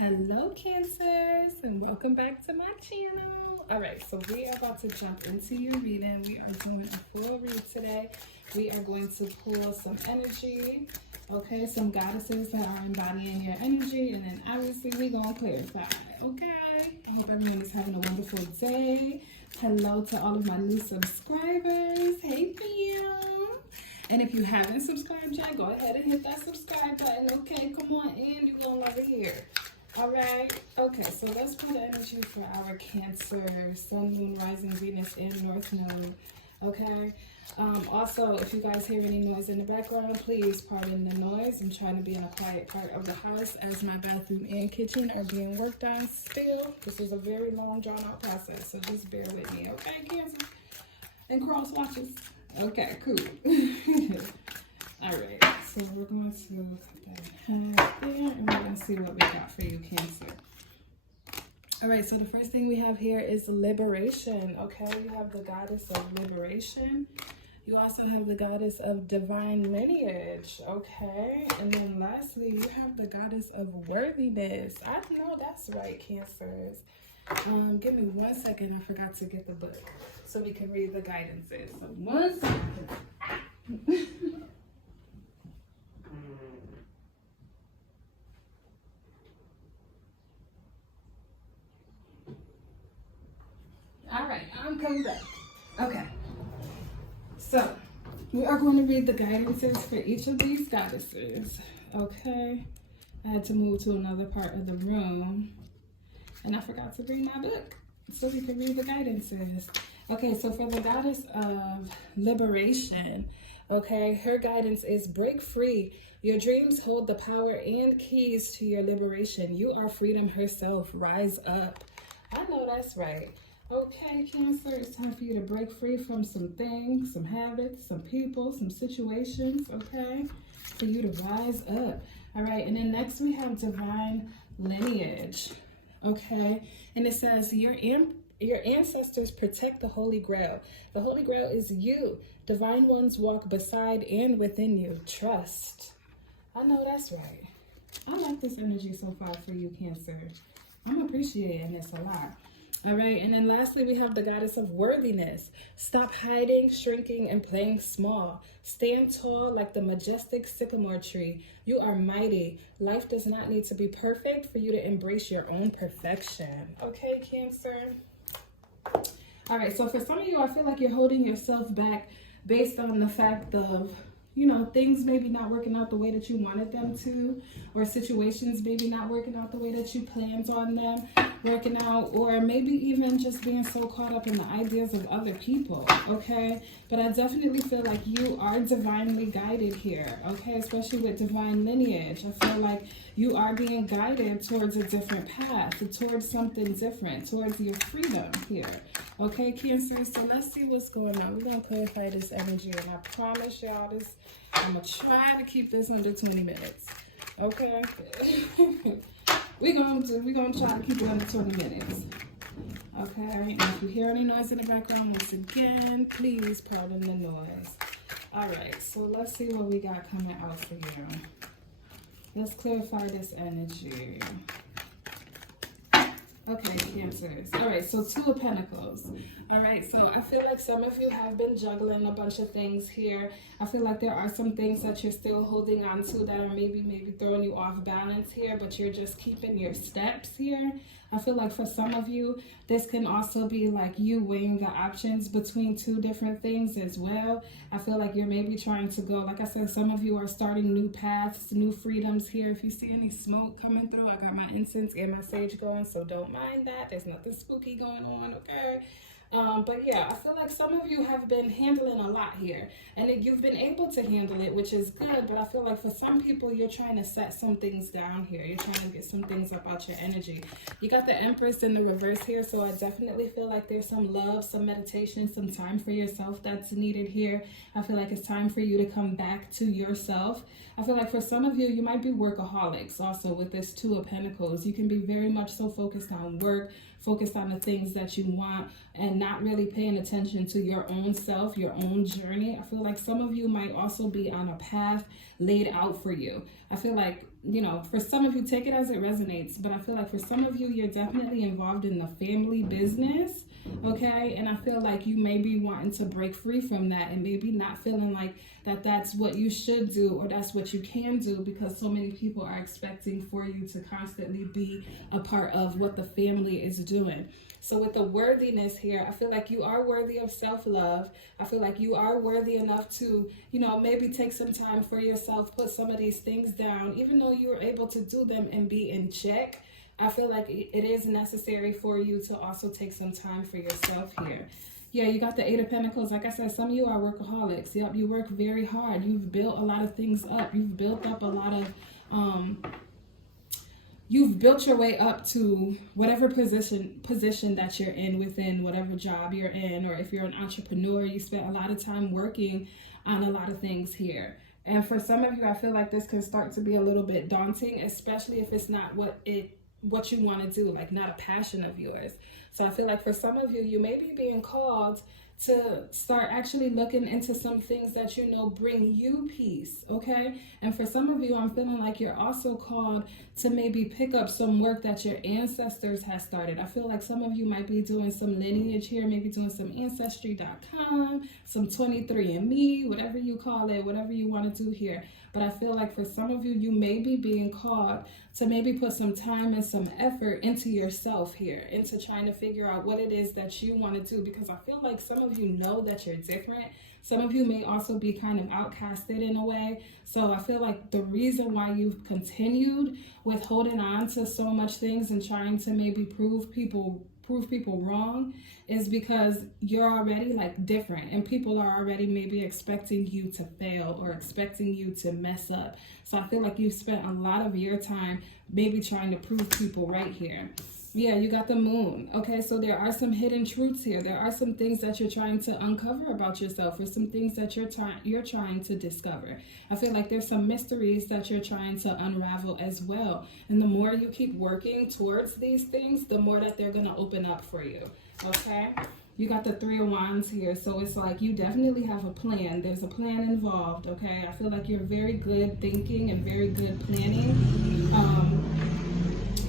Hello Cancers, and welcome back to my channel. All right, so we are about to jump into your reading. We are doing a full read today. We are going to pull some energy, okay, some goddesses that are embodying your energy, and then obviously we're going to clarify, okay? I hope everyone is having a wonderful day. Hello to all of my new subscribers. Hey fam. And if you haven't subscribed yet, go ahead and hit that subscribe button, okay? Come on in, you're going to love it here. All right, okay, so let's put the energy for our Cancer, Sun, Moon, Rising, Venus, and North Node, okay? Also, if you guys hear any noise in the background, please pardon the noise. I'm trying to be in a quiet part of the house as my bathroom and kitchen are being worked on still. This is a very long, drawn-out process, so just bear with me, okay, Cancer? And cross watches. Okay, cool. All right, so we're going to put that in half there, and we're going to see what we got for you, Cancer. All right, so the first thing we have here is liberation, okay? You have the Goddess of Liberation. You also have the Goddess of Divine Lineage, okay? And then lastly, you have the Goddess of Worthiness. I know that's right, Cancers. Give me 1 second. I forgot to get the book so we can read the guidances. So 1 second. All right, I'm coming back. Okay, so we are going to read the guidances for each of these goddesses, okay? I had to move to another part of the room, and I forgot to bring my book so we can read the guidances. Okay, so for the Goddess of Liberation, okay, her guidance is break free. Your dreams hold the power and keys to your liberation. You are freedom herself. Rise up. I know that's right. Okay, Cancer, it's time for you to break free from some things, some habits, some people, some situations, okay? For you to rise up. All right, and then next we have Divine Lineage, okay? And it says, your ancestors protect the Holy Grail. The Holy Grail is you. Divine ones walk beside and within you. Trust. I know that's right. I like this energy so far for you, Cancer. I'm appreciating this a lot. All right, and then lastly, we have the Goddess of Worthiness. Stop hiding, shrinking, and playing small. Stand tall like the majestic sycamore tree. You are mighty. Life does not need to be perfect for you to embrace your own perfection. Okay, Cancer? All right, so for some of you, I feel like you're holding yourself back based on the fact of, you know, things maybe not working out the way that you wanted them to, or situations maybe not working out the way that you planned on them working out, or maybe even just being so caught up in the ideas of other people, okay? But I definitely feel like you are divinely guided here, okay? Especially with Divine Lineage. I feel like you are being guided towards a different path, towards something different, towards your freedom here, okay, Cancer? So let's see what's going on. We're going to clarify this energy, and I promise y'all this, I'm going to try to keep this under 20 minutes, okay? We're gonna try to keep it under 20 minutes. Okay, and if you hear any noise in the background, once again, please pardon the noise. All right, so let's see what we got coming out for you. Let's clarify this energy. Okay, Cancers. All right, so Two of Pentacles. All right, so I feel like some of you have been juggling a bunch of things here. I feel like there are some things that you're still holding on to that are maybe throwing you off balance here, but you're just keeping your steps here. I feel like for some of you, this can also be like you weighing the options between two different things as well. I feel like you're maybe trying to go, like I said, some of you are starting new paths, new freedoms here. If you see any smoke coming through, I got my incense and my sage going, so don't mind that. There's nothing spooky going on, okay? But yeah, I feel like some of you have been handling a lot here, and you've been able to handle it, which is good. But I feel like for some people, you're trying to set some things down here. You're trying to get some things up out your energy. You got the Empress in the reverse here, so I definitely feel like there's some love, some meditation, some time for yourself that's needed here. I feel like it's time for you to come back to yourself. I feel like for some of you, you might be workaholics also with this Two of Pentacles. You can be very much so focused on work, focused on the things that you want, and not really paying attention to your own self, your own journey. I feel like some of you might also be on a path laid out for you. I feel like you know, for some of you, take it as it resonates, but I feel like for some of you, you're definitely involved in the family business, okay? And I feel like you may be wanting to break free from that and maybe not feeling like that's what you should do or that's what you can do, because so many people are expecting for you to constantly be a part of what the family is doing. So with the worthiness here, I feel like you are worthy of self-love. I feel like you are worthy enough to, you know, maybe take some time for yourself, put some of these things down, even though you were able to do them and be in check. I feel like it is necessary for you to also take some time for yourself here. Yeah, you got the Eight of Pentacles. Like I said, some of you are workaholics. Yep, you work very hard. You've built a lot of things up. You've built up a lot of, you've built your way up to whatever position that you're in within whatever job you're in, or if you're an entrepreneur, you spent a lot of time working on a lot of things here. And for some of you, I feel like this can start to be a little bit daunting, especially if it's not what you want to do, like not a passion of yours. So I feel like for some of you, you may be being called to start actually looking into some things that you know bring you peace, okay? And for some of you, I'm feeling like you're also called to maybe pick up some work that your ancestors have started. I feel like some of you might be doing some lineage here, maybe doing some ancestry.com, some 23andMe, whatever you call it, whatever you want to do here. But I feel like for some of you, you may be being called to maybe put some time and some effort into yourself here, into trying to figure out what it is that you want to do, because I feel like some of you know that you're different. Some of you may also be kind of outcasted in a way. So I feel like the reason why you've continued with holding on to so much things and trying to maybe prove people wrong is because you're already like different, and people are already maybe expecting you to fail or expecting you to mess up. So I feel like you've spent a lot of your time maybe trying to prove people right here. Yeah, you got the moon. Okay, so there are some hidden truths here. There are some things that you're trying to uncover about yourself, or some things that you're trying to discover. I feel like there's some mysteries that you're trying to unravel as well. And the more you keep working towards these things, the more that they're going to open up for you. Okay? You got the Three of Wands here. So it's like you definitely have a plan. There's a plan involved, okay? I feel like you're very good thinking and very good planning.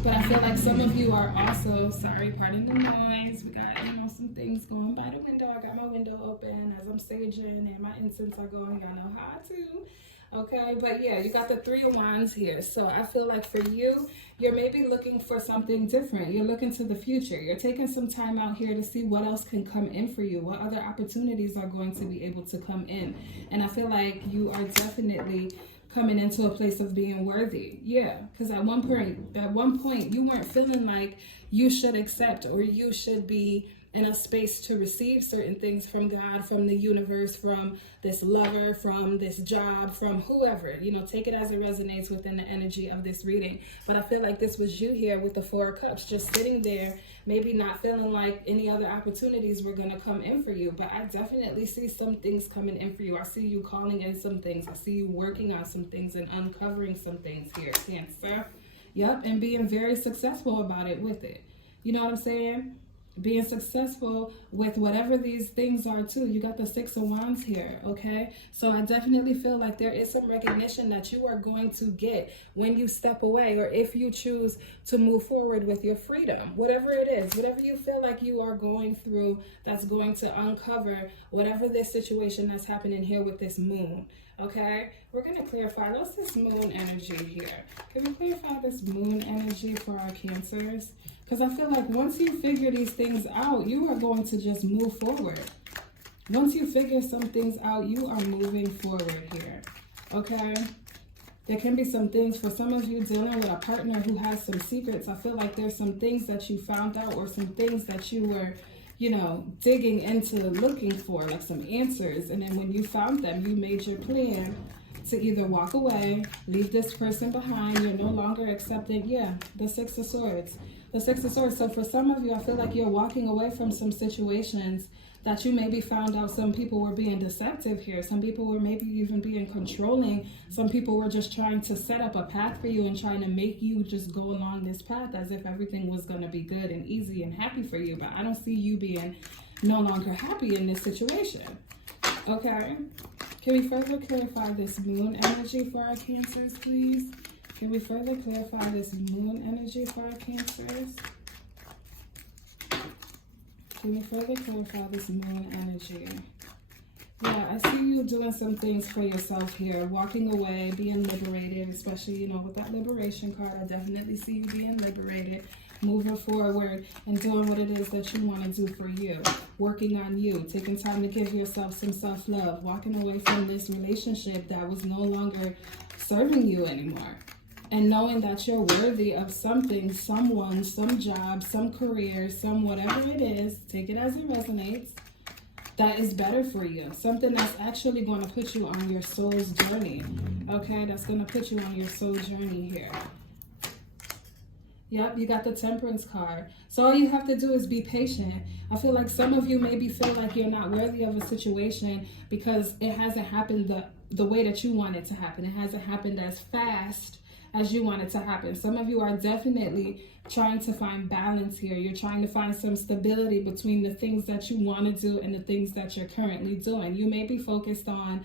But I feel like some of you are also, sorry, pardon the noise. We got, you know, some things going by the window. I got my window open as I'm saging and my incense are going. Y'all know how to. Okay, but yeah, you got the Three of Wands here. So I feel like for you, you're maybe looking for something different. You're looking to the future. You're taking some time out here to see what else can come in for you. What other opportunities are going to be able to come in. And I feel like you are definitely coming into a place of being worthy. Yeah, because at one point you weren't feeling like you should accept or you should be in a space to receive certain things from God, from the universe, from this lover, from this job, from whoever. You know, take it as it resonates within the energy of this reading. But I feel like this was you here with the Four of Cups, just sitting there, maybe not feeling like any other opportunities were going to come in for you. But I definitely see some things coming in for you. I see you calling in some things. I see you working on some things and uncovering some things here, Cancer. Yep, and being very successful about it with it. You know what I'm saying? Being successful with whatever these things are too. You got the Six of Wands here, okay? So I definitely feel like there is some recognition that you are going to get when you step away, or if you choose to move forward with your freedom. Whatever it is, whatever you feel like you are going through, that's going to uncover whatever this situation that's happening here with this moon. Okay, we're going to clarify. What's this moon energy here? Can we clarify this moon energy for our Cancers? Because I feel like once you figure these things out, you are going to just move forward. Once you figure some things out, you are moving forward here. Okay? There can be some things for some of you dealing with a partner who has some secrets. I feel like there's some things that you found out, or some things that you were, you know, digging into, looking for, like some answers. And then when you found them, you made your plan to either walk away, leave this person behind. You're no longer accepting, yeah, the Six of Swords. The Six of Swords. So for some of you, I feel like you're walking away from some situations that you maybe found out some people were being deceptive here. Some people were maybe even being controlling. Some people were just trying to set up a path for you and trying to make you just go along this path as if everything was going to be good and easy and happy for you. But I don't see you being no longer happy in this situation. Okay? Can we further clarify this moon energy for our Cancers, please? Can we further clarify this moon energy for our Cancers? Can we further clarify this moon energy? Yeah, I see you doing some things for yourself here, walking away, being liberated, especially, you know, with that liberation card. I definitely see you being liberated, moving forward and doing what it is that you want to do for you, working on you, taking time to give yourself some self-love, walking away from this relationship that was no longer serving you anymore, and knowing that you're worthy of something, someone, some job, some career, some whatever it is, take it as it resonates, that is better for you. Something that's actually going to put you on your soul's journey. Okay, that's going to put you on your soul journey here. Yep, you got the Temperance card. So all you have to do is be patient. I feel like some of you maybe feel like you're not worthy of a situation because it hasn't happened the way that you want it to happen. It hasn't happened as fast as you want it to happen. Some of you are definitely trying to find balance here. You're trying to find some stability between the things that you want to do and the things that you're currently doing. You may be focused on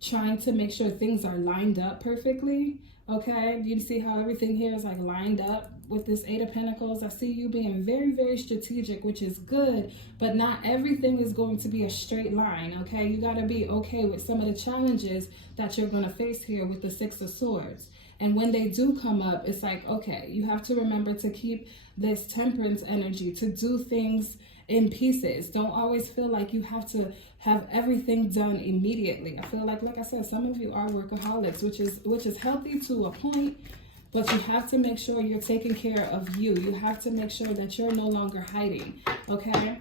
trying to make sure things are lined up perfectly. Okay, you see how everything here is like lined up with this Eight of Pentacles? I see you being very, very strategic, which is good, but not everything is going to be a straight line, okay? You got to be okay with some of the challenges that you're going to face here with the Six of Swords. And when they do come up, it's like, okay, you have to remember to keep this Temperance energy, to do things in pieces. Don't always feel like you have to have everything done immediately. I feel like I said, some of you are workaholics, which is healthy to a point, but you have to make sure you're taking care of you. You have to make sure that you're no longer hiding, okay?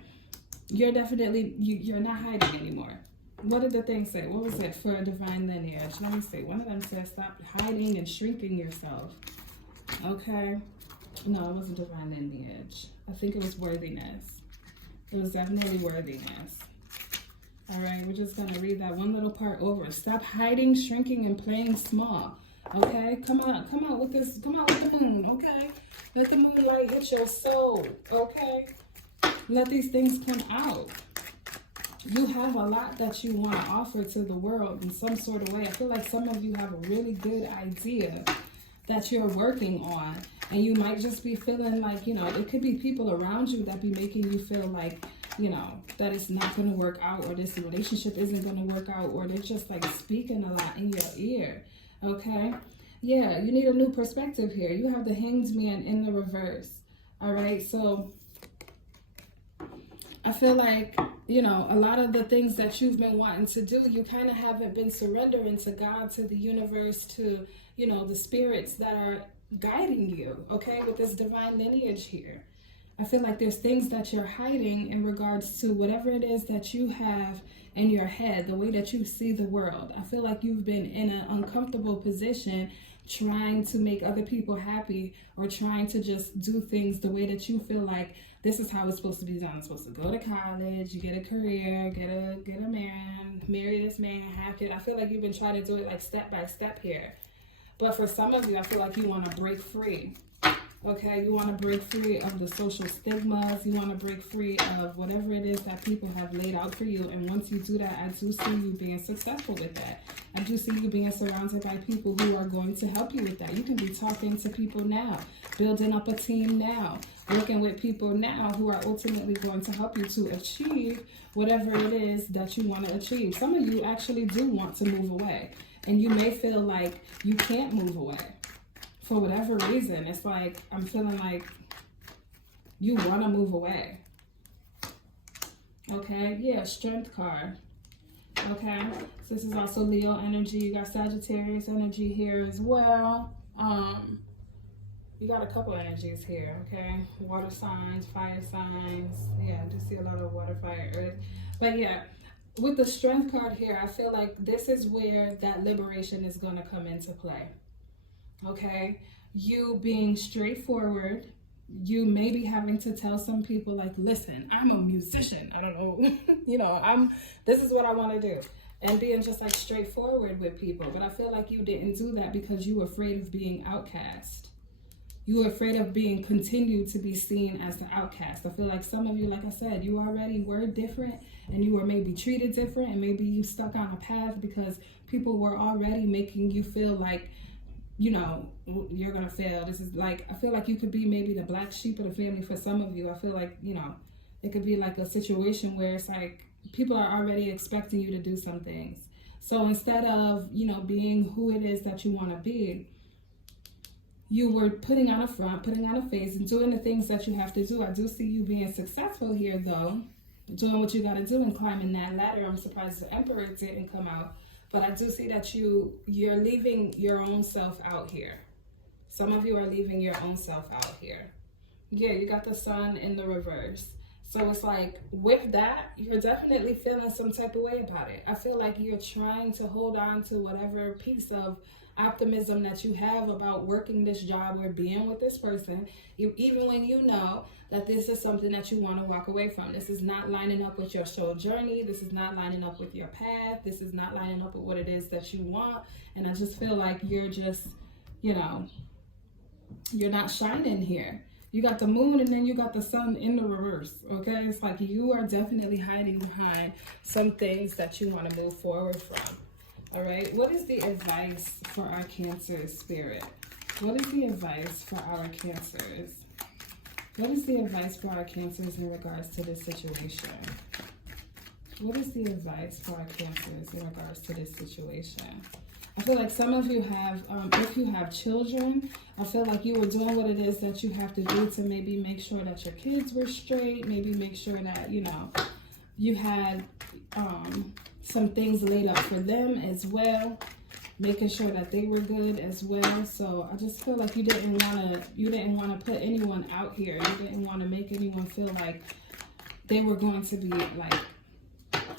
You're definitely, you're not hiding anymore. What did the thing say? What was it for a divine lineage? Let me see. One of them said stop hiding and shrinking yourself. Okay. No, it wasn't divine lineage. I think it was worthiness. It was definitely worthiness. All right, we're just going to read that one little part over. Stop hiding, shrinking, and playing small. Okay, come out with this, come out with the moon, okay? Let the moonlight hit your soul, okay? Let these things come out. You have a lot that you want to offer to the world in some sort of way. I feel like some of you have a really good idea that you're working on, and you might just be feeling like, you know, it could be people around you that be making you feel like, you know, that it's not going to work out, or this relationship isn't going to work out, or they're just like speaking a lot in your ear, okay? Yeah, you need a new perspective here. You have the Hanged Man in the reverse, all right? So I feel like, you know, a lot of the things that you've been wanting to do, you kind of haven't been surrendering to God, to the universe, to, you know, the spirits that are guiding you, okay, with this divine lineage here. I feel like there's things that you're hiding in regards to whatever it is that you have in your head, the way that you see the world. I feel like you've been in an uncomfortable position trying to make other people happy, or trying to just do things the way that you feel like this is how it's supposed to be done. I'm supposed to go to college, you get a career, get a man, marry this man, have kids. I feel like you've been trying to do it like step by step here. But for some of you, I feel like you want to break free. Okay, you want to break free of the social stigmas. You want to break free of whatever it is that people have laid out for you. And once you do that, I do see you being successful with that. I do see you being surrounded by people who are going to help you with that. You can be talking to people now, building up a team now, working with people now who are ultimately going to help you to achieve whatever it is that you want to achieve. Some of you actually do want to move away, and you may feel like you can't move away. For whatever reason, it's like, I'm feeling like you want to move away. Okay, yeah, Strength card. Okay, so this is also Leo energy. You got Sagittarius energy here as well. You got a couple energies here, okay? Water signs, fire signs. Yeah, I do see a lot of water, fire, earth. But yeah, with the Strength card here, I feel like this is where that liberation is going to come into play. Okay, you being straightforward, you may be having to tell some people like, listen, I'm a musician. I don't know, you know, this is what I want to do. And being just like straightforward with people. But I feel like you didn't do that because you were afraid of being outcast. You were afraid of being continued to be seen as the outcast. I feel like some of you, like I said, you already were different, and you were maybe treated different, and maybe you stuck on a path because people were already making you feel like you know, you're going to fail. This is like, I feel like you could be maybe the black sheep of the family for some of you. I feel like, you know, it could be like a situation where it's like people are already expecting you to do some things. So instead of, you know, being who it is that you want to be, you were putting on a front, putting on a face, and doing the things that you have to do. I do see you being successful here, though, doing what you got to do and climbing that ladder. I'm surprised the Emperor didn't come out, but I do see that you're leaving your own self out here. Some of you are leaving your own self out here. Yeah, you got the Sun in the reverse. So it's like, with that, you're definitely feeling some type of way about it. I feel like you're trying to hold on to whatever piece of optimism that you have about working this job or being with this person, even when you know that this is something that you want to walk away from. This is not lining up with your soul journey. This is not lining up with your path. This is not lining up with what it is that you want. And I just feel like you're just, you know, you're not shining here. You got the moon and then you got the sun in the reverse, okay? It's like you are definitely hiding behind some things that you want to move forward from, all right? What is the advice for our Cancer spirit? What is the advice for our Cancers? What is the advice for our Cancers in regards to this situation? What is the advice for our Cancers in regards to this situation? I feel like some of you have, if you have children, I feel like you were doing what it is that you have to do to maybe make sure that your kids were straight, maybe make sure that, you know, you had some things laid out for them as well, making sure that they were good as well. So I just feel like you didn't want to put anyone out here. You didn't want to make anyone feel like they were going to be like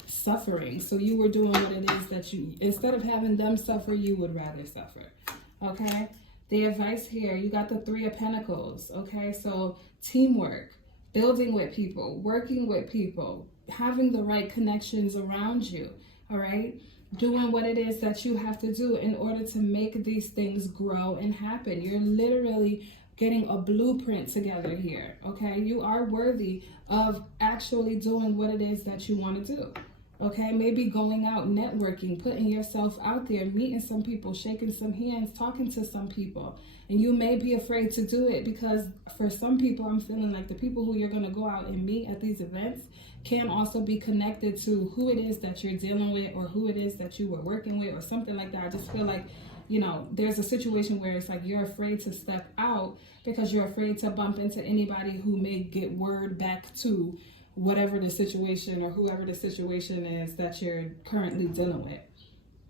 suffering. So you were doing what it is that you, instead of having them suffer, you would rather suffer. Okay? The advice here, you got the Three of Pentacles. Okay? So teamwork, building with people, working with people, having the right connections around you. All right? Doing what it is that you have to do in order to make these things grow and happen. You're literally getting a blueprint together here. Okay? You are worthy of actually doing what it is that you want to do. Okay, maybe going out, networking, putting yourself out there, meeting some people, shaking some hands, talking to some people. And you may be afraid to do it because for some people, I'm feeling like the people who you're going to go out and meet at these events can also be connected to who it is that you're dealing with or who it is that you were working with or something like that. I just feel like, you know, there's a situation where it's like you're afraid to step out because you're afraid to bump into anybody who may get word back to whatever the situation or whoever the situation is that you're currently dealing with.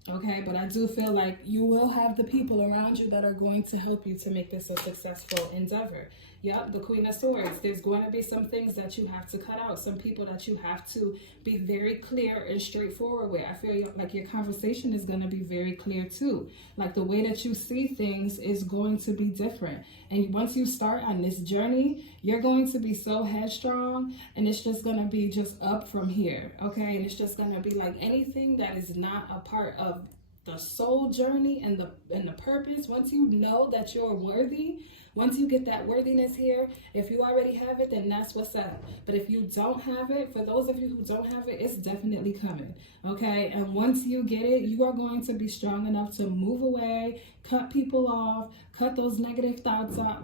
Okay, but I do feel like you will have the people around you that are going to help you to make this a successful endeavor. Yep, the Queen of Swords. There's going to be some things that you have to cut out, some people that you have to be very clear and straightforward with. I feel like your conversation is going to be very clear too. Like the way that you see things is going to be different. And once you start on this journey, you're going to be so headstrong and it's just going to be just up from here. Okay, and it's just going to be like anything that is not a part of the soul journey and the purpose. Once you know that you're worthy, once you get that worthiness here, if you already have it, then that's what's up. But if you don't have it, for those of you who don't have it, it's definitely coming, okay? And once you get it, you are going to be strong enough to move away, cut people off, cut those negative thoughts out,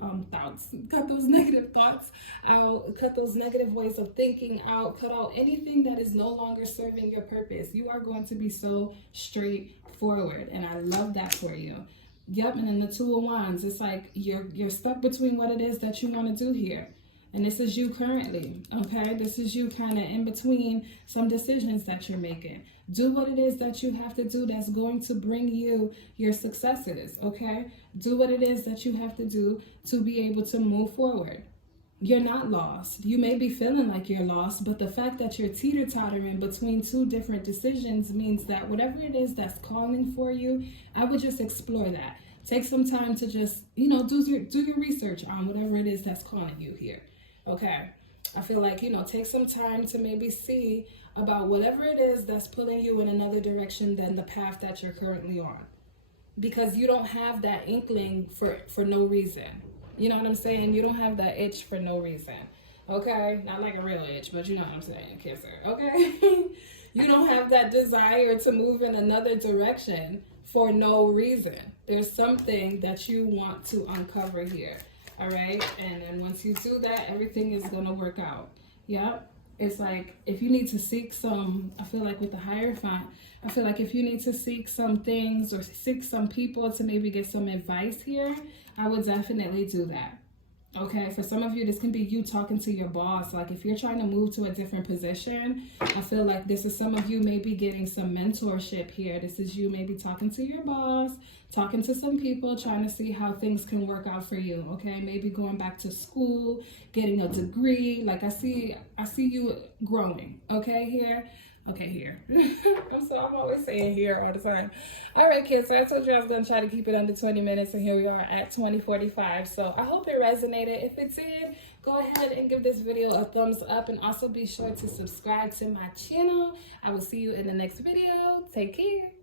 cut those negative thoughts out, cut those negative ways of thinking out, cut out anything that is no longer serving your purpose. You are going to be so straightforward, and I love that for you. Yep, and then the Two of Wands, it's like you're stuck between what it is that you want to do here. And this is you currently, okay? This is you kind of in between some decisions that you're making. Do what it is that you have to do that's going to bring you your successes, okay? Do what it is that you have to do to be able to move forward. You're not lost. You may be feeling like you're lost, but the fact that you're teeter-tottering between two different decisions means that whatever it is that's calling for you, I would just explore that. Take some time to just, you know, do your research on whatever it is that's calling you here, okay? I feel like, you know, take some time to maybe see about whatever it is that's pulling you in another direction than the path that you're currently on. Because you don't have that inkling for no reason. You know what I'm saying? You don't have that itch for no reason. Okay? Not like a real itch, but you know what I'm saying, Cancer. Okay? You don't have that desire to move in another direction for no reason. There's something that you want to uncover here. All right. And then once you do that, everything is going to work out. Yep. It's like if you need to seek some, I feel like with the Hierophant, I feel like if you need to seek some things or seek some people to maybe get some advice here, I would definitely do that. Okay, for some of you, this can be you talking to your boss. Like if you're trying to move to a different position, I feel like this is some of you maybe getting some mentorship here. This is you maybe talking to your boss, talking to some people, trying to see how things can work out for you. Okay, maybe going back to school, getting a degree. Like I see you growing. Okay, here. Okay, here. I'm always saying here all the time. All right, kids, so I told you I was going to try to keep it under 20 minutes, and here we are at 20:45. So I hope it resonated. If it did, go ahead and give this video a thumbs up, and also be sure to subscribe to my channel. I will see you in the next video. Take care.